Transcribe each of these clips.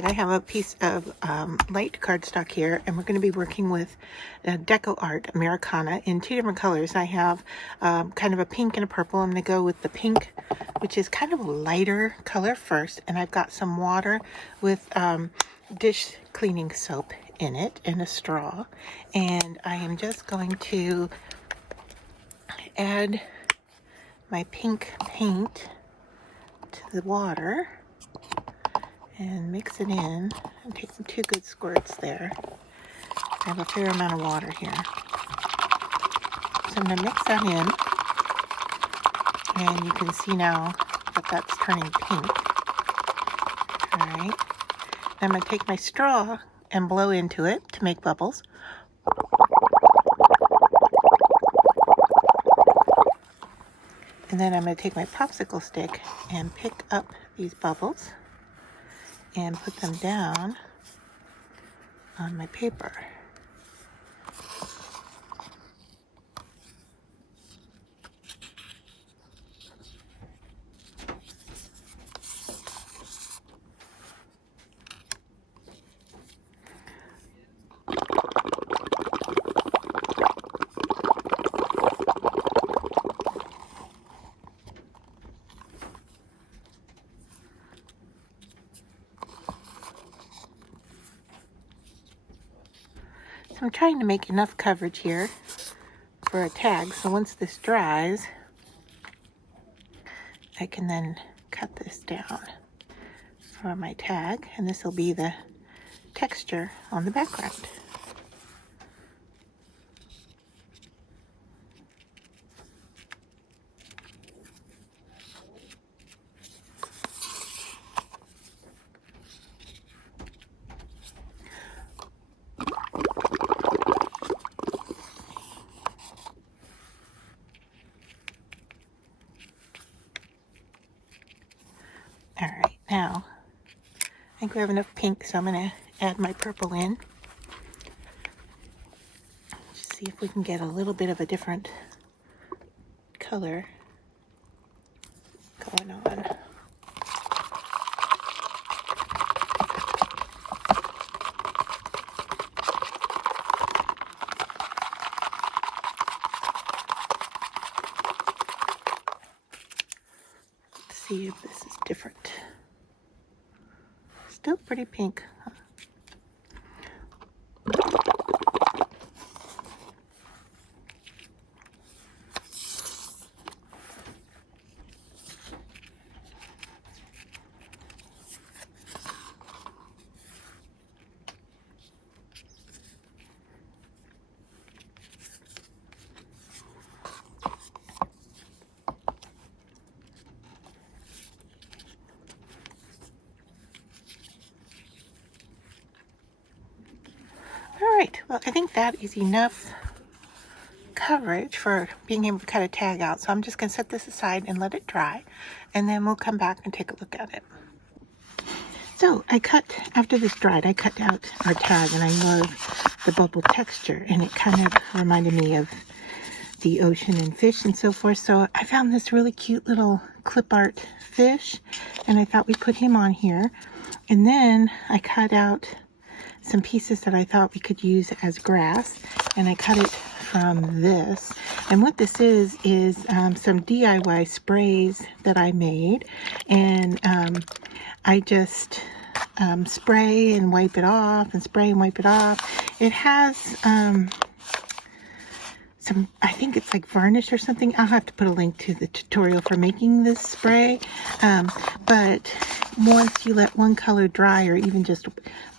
tag, I have a piece of light cardstock here, and we're going to be working with Deco Art Americana in two different colors. I have kind of a pink and a purple. I'm going to go with the pink, which is kind of a lighter color first, and I've got some water with dish cleaning soap in it and a straw, and I am just going to add my pink paint to the water and mix it in. I'm taking 2 good squirts there. I have a fair amount of water here. So I'm going to mix that in, and you can see now that that's turning pink. Alright, I'm going to take my straw and blow into it to make bubbles. And then I'm going to take my popsicle stick and pick up these bubbles and put them down on my paper. So I'm trying to make enough coverage here for a tag, so once this dries, I can then cut this down for my tag, and this will be the texture on the background. Alright, now I think we have enough pink, so I'm going to add my purple in. Just see if we can get a little bit of a different color going on. Let's see if this is different. Still pretty pink. Alright, well, I think that is enough coverage for being able to cut a tag out. So I'm just going to set this aside and let it dry, and then we'll come back and take a look at it. So after this dried, I cut out our tag, and I love the bubble texture, and it kind of reminded me of the ocean and fish and so forth. So I found this really cute little clip art fish, and I thought we'd put him on here. And then I cut out some pieces that I thought we could use as grass, and I cut it from this. And what this is some DIY sprays that I made, and I just spray and wipe it off, and spray and wipe it off. It has some, I think it's like varnish or something. I'll have to put a link to the tutorial for making this spray. But once you let one color dry, or even just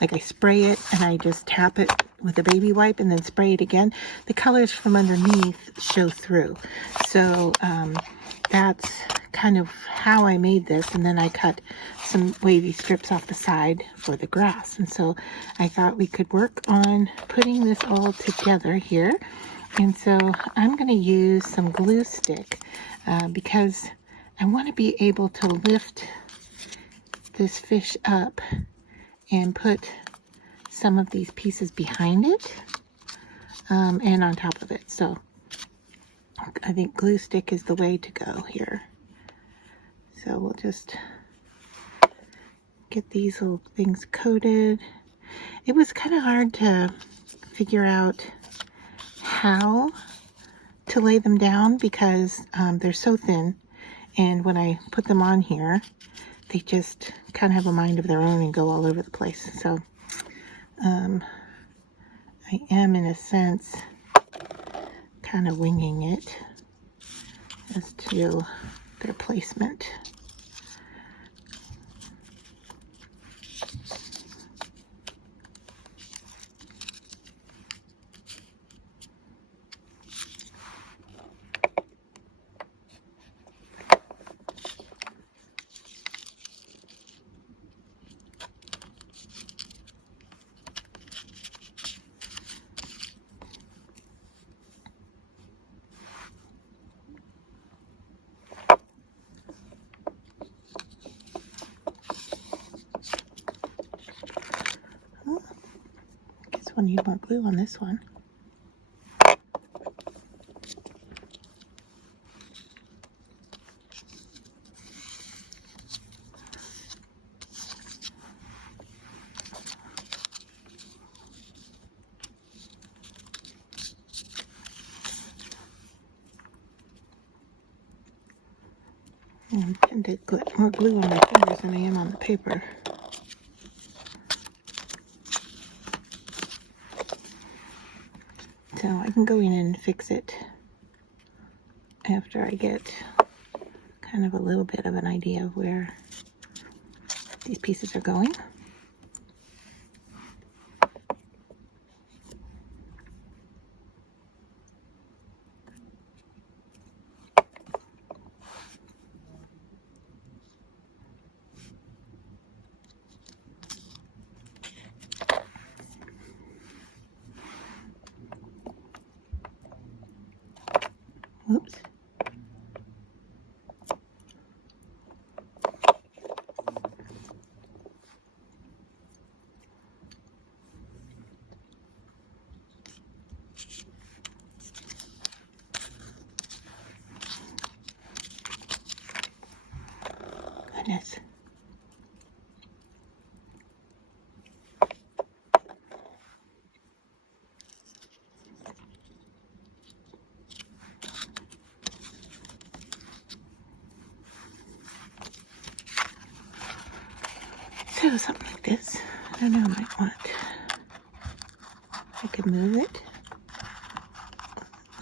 like I spray it and I just tap it with a baby wipe and then spray it again, the colors from underneath show through. So that's kind of how I made this. And then I cut some wavy strips off the side for the grass. And so I thought we could work on putting this all together here. And so I'm going to use some glue stick because I want to be able to lift this fish up and put some of these pieces behind it and on top of it. So I think glue stick is the way to go here. So we'll just get these little things coated. It was kind of hard to figure out how to lay them down because they're so thin, and when I put them on here, they just kind of have a mind of their own and go all over the place. So I am, in a sense, kind of winging it as to their placement. We'll need more glue on this one. I tend to get more glue on my fingers than I am on the paper. So I can go in and fix it after I get kind of a little bit of an idea of where these pieces are going. Oops. Goodness. So something like this. I don't know, I might want. I could move it.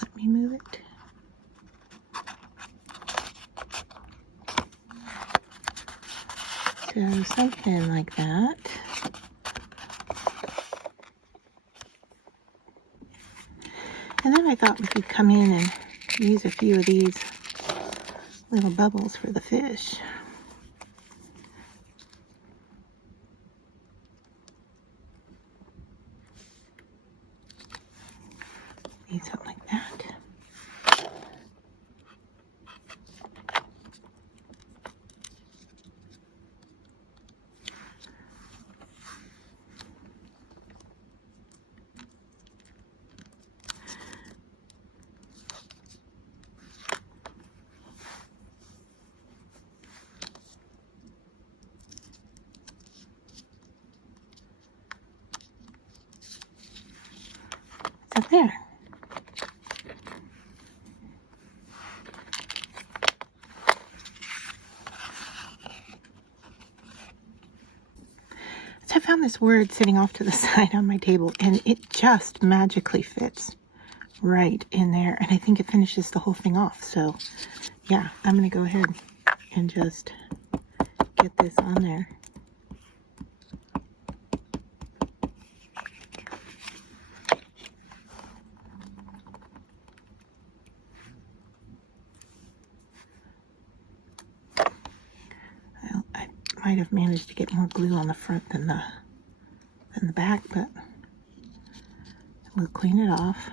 Let me move it. So something like that. And then I thought we could come in and use a few of these little bubbles for the fish. Need something like that. So there. So I found this word sitting off to the side on my table, and it just magically fits right in there, and I think it finishes the whole thing off. So yeah, I'm gonna go ahead and just get this on there. Well, I might have managed to get more glue on the front than the back, but we'll clean it off.